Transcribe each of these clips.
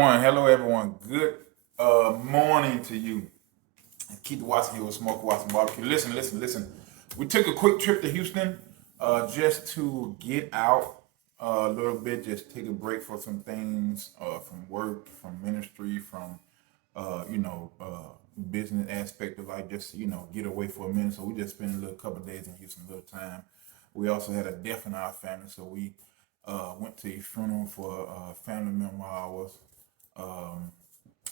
Hello everyone. Good morning to you. Keep watching here with Smokey Watson Barbecue. Listen. We took a quick trip to Houston just to get out a little bit, just take a break for some things from work, from ministry, from business aspect of life. Just get away for a minute. So we just spent a little couple of days in Houston, a little time. We also had a death in our family, so we went to a funeral for a family member of ours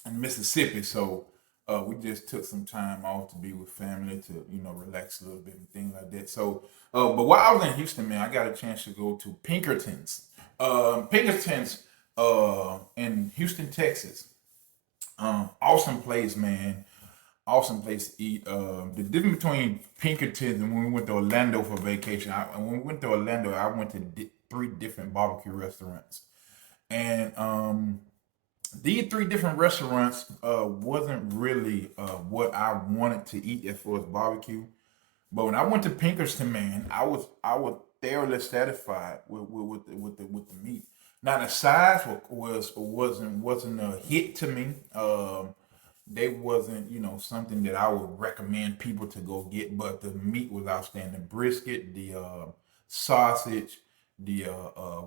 in Mississippi. So we just took some time off to be with family, to relax a little bit and things like that. So, but while I was in Houston, man, I got a chance to go to Pinkertons. Pinkertons in Houston, Texas. Awesome place, man. Awesome place to eat. The difference between Pinkertons and when we went to Orlando for vacation. When we went to Orlando, I went to three different barbecue restaurants, and these three different restaurants wasn't really what I wanted to eat as far as barbecue. But when I went to Pinkerton, man, I was thoroughly satisfied with the meat. Now the size wasn't a hit to me. They wasn't something that I would recommend people to go get, but the meat was outstanding. Brisket, the sausage, the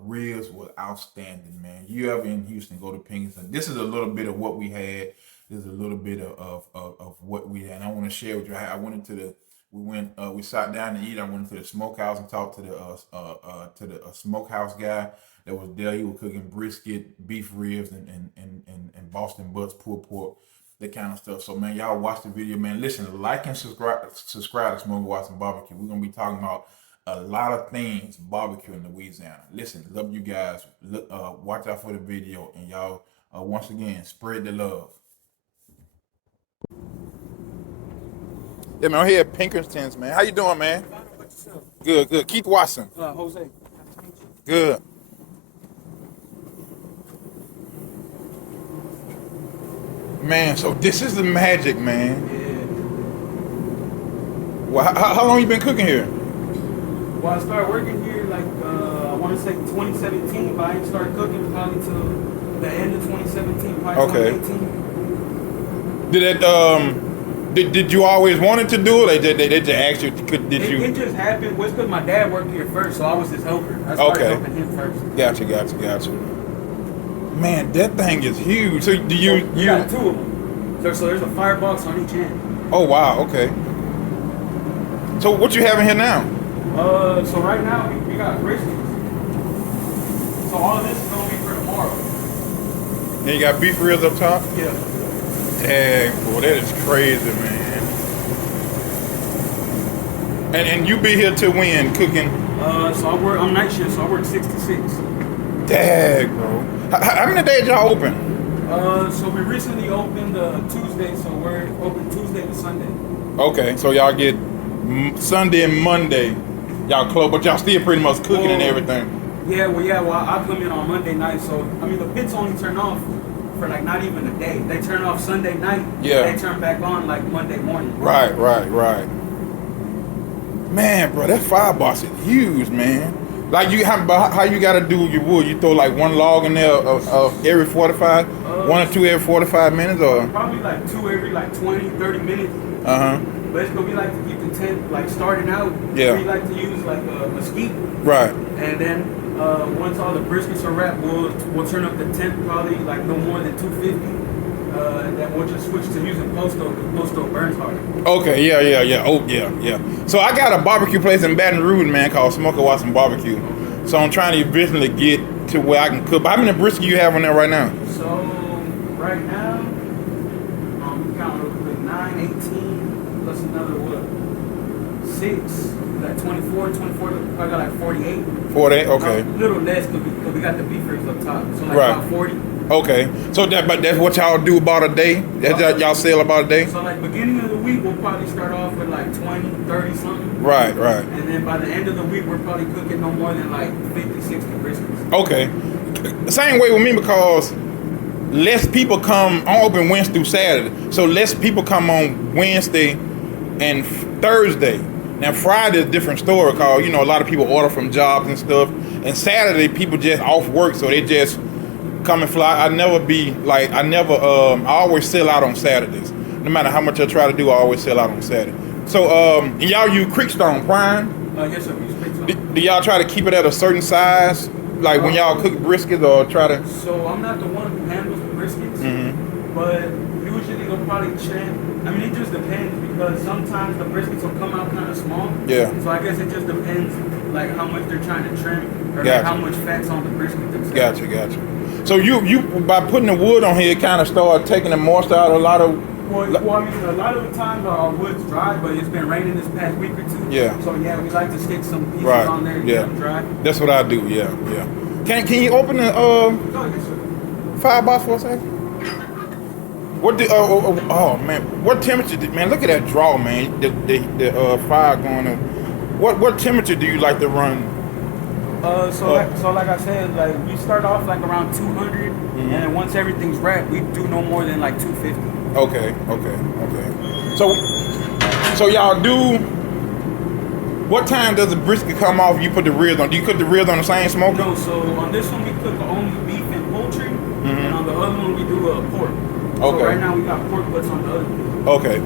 ribs was outstanding, man. You ever in Houston, go to Pinkerton. This is a little bit of what we had. This is a little bit of what we had. And I want to share with you. I went into we sat down to eat. I went into the smokehouse and talked to the smokehouse guy that was there. He was cooking brisket, beef ribs, and Boston butts, pulled pork, that kind of stuff. So man, y'all watch the video, man. Listen, like and subscribe to Smokey Watson Barbecue. We're gonna be talking about a lot of things barbecue in Louisiana. Listen, love you guys. Look, watch out for the video, and y'all once again spread the love. Yeah, man, I'm here at Pinkertons, man. How you doing, man? Good. Keith Watson. Jose. Good. Man, so this is the magic, man. Yeah. Well, how long you been cooking here? Well, I started working here like I want to say 2017, but I didn't start cooking probably till the end of 2017, probably Okay. 2018. Did that did you always wanted to do it? Or they just asked you? It just happened. Was because my dad worked here first, so I was his helper. I started helping him first. Gotcha. Man, that thing is huge. So do you got two of them. So there's a firebox on each end. Oh wow, okay. So what you having here now? So right now we got briskets. So all of this is gonna be for tomorrow. And you got beef ribs up top? Yeah. Dang, boy, that is crazy, man. And you be here till when cooking? So I'm night shift, so I work 6 to 6. Dang, bro. How many days y'all open? So we recently opened Tuesday, so we're open Tuesday to Sunday. Okay, so y'all get Sunday and Monday, y'all close, but y'all still pretty much cooking and everything. Well, I come in on Monday night, so I mean the pits only turn off for like not even a day. They turn off Sunday night. Yeah. They turn back on like Monday morning. Right. Man, bro, that firebox is huge, man. Like how you gotta do your wood? You throw like one log in there of every 45, one or two every 45 minutes, or probably like two every like 20, 30 minutes. But it's gonna be like to keep the tent like starting out. Yeah. We like to use like a mesquite. Right. And then once all the briskets are wrapped, we'll turn up the tent probably like no more than 250. And then we'll just switch to using Posto because Posto burns hard. Okay, yeah. Oh, yeah. So I got a barbecue place in Baton Rouge, man, called Smokey Watson Barbecue. So I'm trying to eventually get to where I can cook. But how many brisket you have on there right now? So right now, we count real quick, 9, 18, plus another 6, like 24, I got like 48. 48, okay. A little less because we got the beef ribs up top. So like Right. about 40. Okay, so that's what y'all do about a day? That's y'all sell about a day? So like beginning of the week, we'll probably start off with like 20, 30 something. Right. And then by the end of the week, we're probably cooking no more than like 50, 60 briskets. Okay. Same way with me because less people come. I'm open Wednesday through Saturday, so less people come on Wednesday and Thursday. Now Friday is a different story because a lot of people order from jobs and stuff, and Saturday people just off work, so they just come and fly. I always sell out on Saturdays. No matter how much I try to do, I always sell out on Saturday. So, and y'all use Creekstone Prime? Yes, sir. We use Pinkerton. Do y'all try to keep it at a certain size? Like when y'all cook briskets or try to? So I'm not the one who handles the briskets, but usually they'll probably trim. I mean, it just depends because sometimes the briskets will come out kind of small. Yeah. So I guess it just depends, like how much they're trying to trim or Gotcha. like how much fat's on the brisket themselves. Gotcha. So you by putting the wood on here, it kind of start taking the moisture out of a lot of. Well, I mean, a lot of the times our wood's dry, but it's been raining this past week or two. Yeah. So yeah, we like to stick some pieces Right. on there to get them dry. That's what I do. Yeah. Can you open the Oh, yes, sir. firebox for a second? What the oh man, what temperature man? Look at that draw, man. The fire going on. What temperature do you like to run? So like I said, like we start off like around 200, and then once everything's wrapped, we do no more than like 250. Okay. So y'all do. What time does the brisket come off? You put the ribs on. Do you cook the ribs on the same smoker? No. So on this one we cook only beef and poultry, and on the other one we do pork. So Okay. right now we got pork butts on the other one. Okay.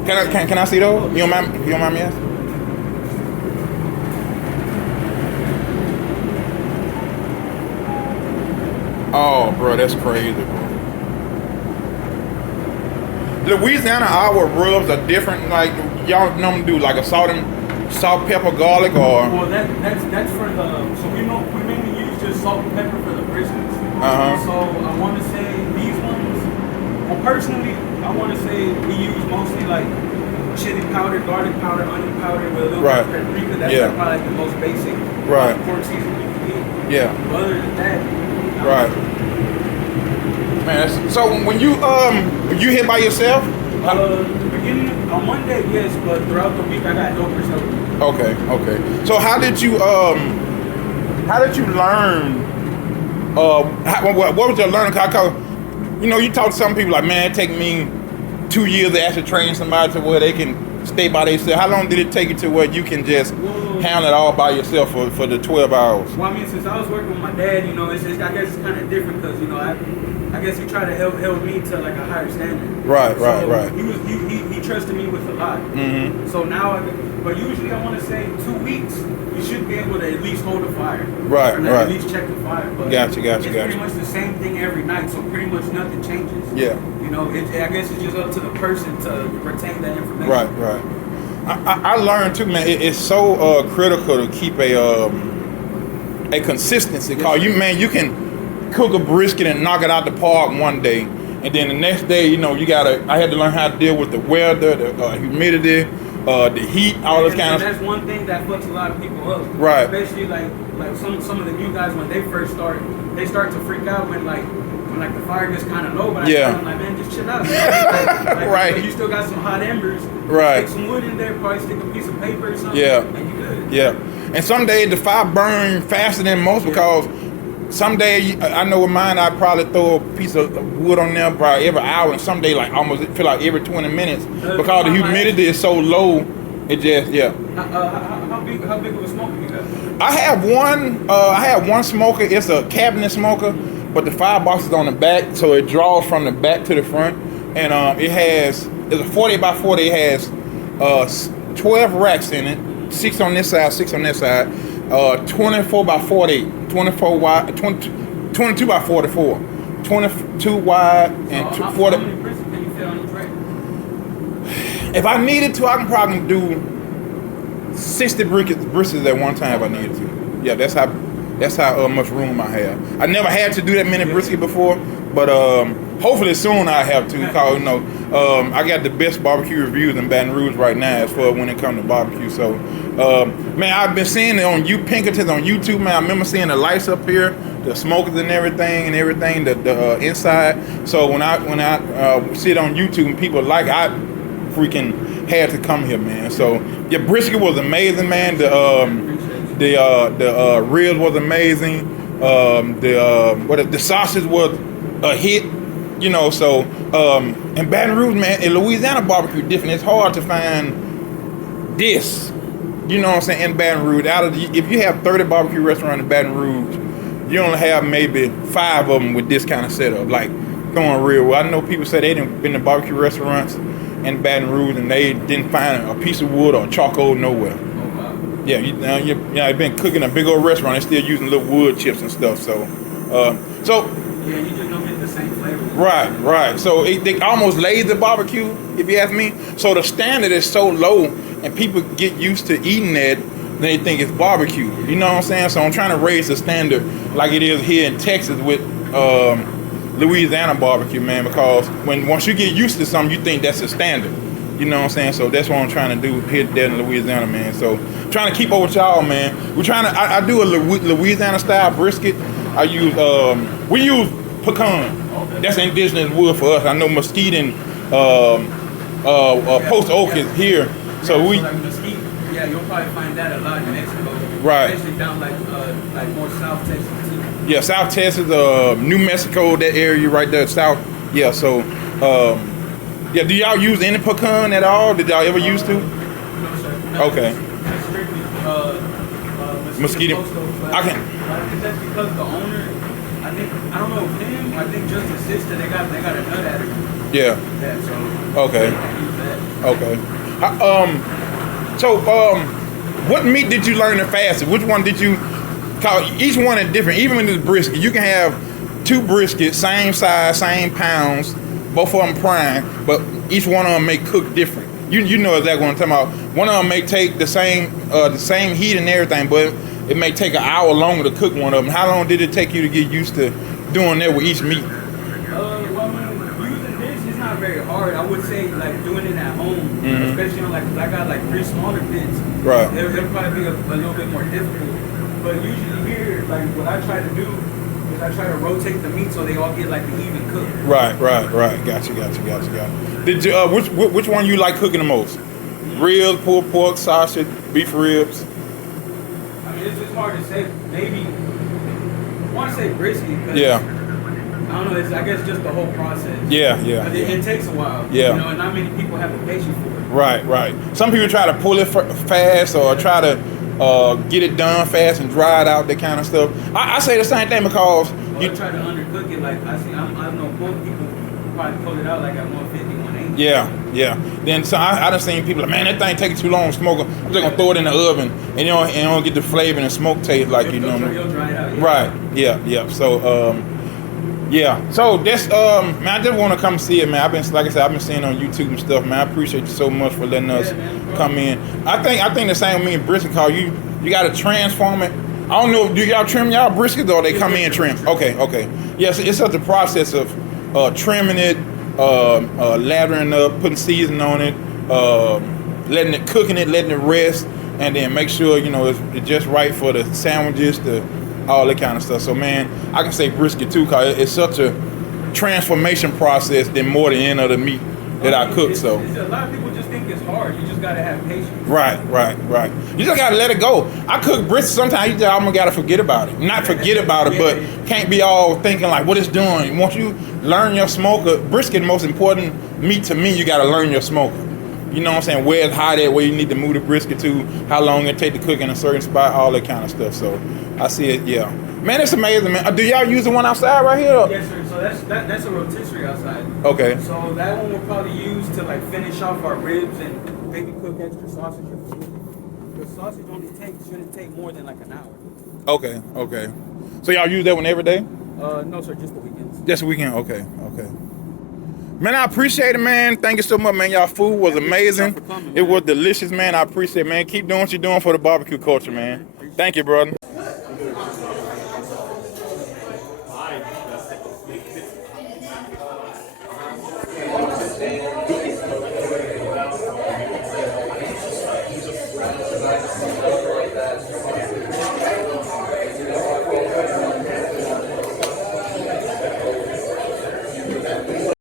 Can I see those? You don't mind me asking? Oh, bro, that's crazy, bro. Louisiana, our rubs are different. Like y'all normally do like a salt, pepper, garlic, or. Well, that's for the. So we mainly use just salt and pepper for the briskets. So I want to say these ones. Well, personally, I want to say we use mostly like chili powder, garlic powder, onion powder with a little bit of paprika. That's like probably like the most basic pork seasoning you can get. Yeah. But other than that. Right. Man, so when you here by yourself? Beginning on Monday, yes, but throughout the week I got helpers helping. Okay. So how did you learn? What was your learning? Cause you talk to some people like, man, it take me 2 years to actually train somebody to where they can stay by themselves. How long did it take you to where you can just handle it all by yourself for the 12 hours? Well, I mean, since I was working with my dad, I guess it's kind of different because I guess he tried to help me to like a higher standard. Right. He trusted me with a lot. So now, but usually I want to say 2 weeks. You should be able to at least hold a fire. Right. At least check the fire. But Gotcha. It's pretty much the same thing every night, so pretty much nothing changes. Yeah. I guess it's just up to the person to retain that information. Right. I learned too, man. It's so critical to keep a consistency. Cause you can cook a brisket and knock it out the park one day, and then the next day, I had to learn how to deal with the weather, the humidity, the heat, all this kind of stuff. That's one thing that fucks a lot of people up. Right. Especially like some of the new guys when they first start, they start to freak out when the fire gets kind of low. But I tell them like, man, just chill out. Right. You still got some hot embers. Right. Stick some wood in there. Probably stick a piece of paper or something. Yeah. And you good. Yeah. And some days the fire burn faster than most because some days I know with mine I probably throw a piece of wood on there probably every hour, and some days like almost it feel like every 20 minutes because the humidity is so low. It just How big of a smoker you got? I have one smoker. It's a cabinet smoker, but the firebox is on the back, so it draws from the back to the front, and it's a 40 by 40. It has 12 racks in it, 6 on this side, 6 on that side. 24 by 48, 24 wide, 22 by 44, 22 wide, and 40. How many briskets can you fit on each rack? If I needed to, I can probably do 60 briskets at one time if I needed to. Yeah, that's how much room I have. I never had to do that many brisket before, but hopefully soon I have to. Cause I got the best barbecue reviews in Baton Rouge right now as far when it comes to barbecue. So, man, I've been seeing it on Pinkerton on YouTube. Man, I remember seeing the lights up here, the smokers and everything, the inside. So when I see it on YouTube and people I freaking had to come here, man. So your brisket was amazing, man. The ribs was amazing. The sausage was a hit. So in Baton Rouge, man, in Louisiana barbecue different. It's hard to find this. You know what I'm saying? In Baton Rouge, if you have 30 barbecue restaurants in Baton Rouge, you only have maybe 5 of them with this kind of setup, like going real well. I know people say they didn't been to barbecue restaurants in Baton Rouge and they didn't find a piece of wood or charcoal nowhere. Yeah, I've been cooking a big old restaurant and still using little wood chips and stuff. So, yeah, you just don't get the same flavor. Right. So they almost lazy barbecue, if you ask me. So the standard is so low, and people get used to eating that, then they think it's barbecue. You know what I'm saying? So I'm trying to raise the standard like it is here in Texas with Louisiana barbecue, man. Because once you get used to something, you think that's the standard. You know what I'm saying? So that's what I'm trying to do here there in Louisiana, man. So trying to keep up with y'all, man. We're trying to. I do a Louisiana style brisket. We use pecan. That's indigenous wood for us. I know mesquite and post oak is here. So like mesquite, yeah, you'll probably find that a lot in Mexico. Right. Especially down like more South Texas too. Yeah, South Texas, New Mexico, that area right there, south. Yeah, so yeah, do y'all use any pecan at all? Did y'all ever used to? No, sir. No, Okay. That's strictly Mesquite. I think that's because the owner, I don't know if him, I think just his sister, they got a nut addict. Yeah. That, so Okay. they use that. Okay. What meat did you learn the fastest? Which one did you call? Each one is different. Even with this brisket, you can have 2 briskets, same size, same pounds, both of them prime, but each one of them may cook different. You know exactly what I'm talking about. One of them may take the same heat and everything, but it may take an hour longer to cook one of them. How long did it take you to get used to doing that with each meat? Well, using this, it's not very hard. I would say like doing it at home, especially on like, 'cause I got like 3 smaller pits. Right. It'll probably be a little bit more difficult. But usually here, like what I try to do is I try to rotate the meat so they all get like an even cook. Right. Gotcha. Did you which one you like cooking the most? Ribs, pulled pork, sausage, beef ribs. I mean, it's just hard to say. Maybe I want to say brisket. Cause Yeah. I don't know. I guess just the whole process. Yeah. It takes a while. Yeah. You know, and not many people have the patience for it. Right. Some people try to pull it fast or try to get it done fast and dry it out, that kind of stuff. I say the same thing because you try to undercook it. Like I know both people probably pull it out like at 150, 180. Yeah. Then so I done seen people like, man, that thing taking too long to smoke. I'm just gonna throw it in the oven and you don't get the flavor and the smoke taste like you know. You'll dry it out. Yeah. Right. Yeah. So yeah. So that's man, I just want to come see it, man. I've been seeing on YouTube and stuff, man. I appreciate you so much for letting us come in. I think the same with me and brisket, cause you got to transform it. I don't know, do y'all trim y'all briskets or they come in trim? Okay. Yes, it's such a process of trimming it, lathering up, putting seasoning on it, cooking it, letting it rest, and then make sure it's just right for the sandwiches, all that kind of stuff. So man, I can say brisket too, cause it's such a transformation process than more than any other meat that I cook. So a lot of people just think it's hard. You just gotta have patience. Right. You just gotta let it go. I cook brisket sometimes. You just almost gotta forget about it. Not forget about it, but can't be all thinking like what it's doing. Once you learn your smoker, brisket the most important meat to me. You gotta learn your smoker. You know what I'm saying? Where it's hot at, where you need to move the brisket to, how long it take to cook in a certain spot, all that kind of stuff. So I see it, yeah. Man, it's amazing, man. Do y'all use the one outside right here? Yes, sir. So that's a rotisserie outside. Okay. So that one we'll probably use to like finish off our ribs and maybe cook extra sausage. The sausage shouldn't take more than like an hour. Okay. So y'all use that one every day? No, sir. Just the weekends. Just the weekend. Okay. Man, I appreciate it, man. Thank you so much, man. Y'all food was amazing. It was delicious, man. I appreciate it, man. Keep doing what you're doing for the barbecue culture, man. Thank you, brother.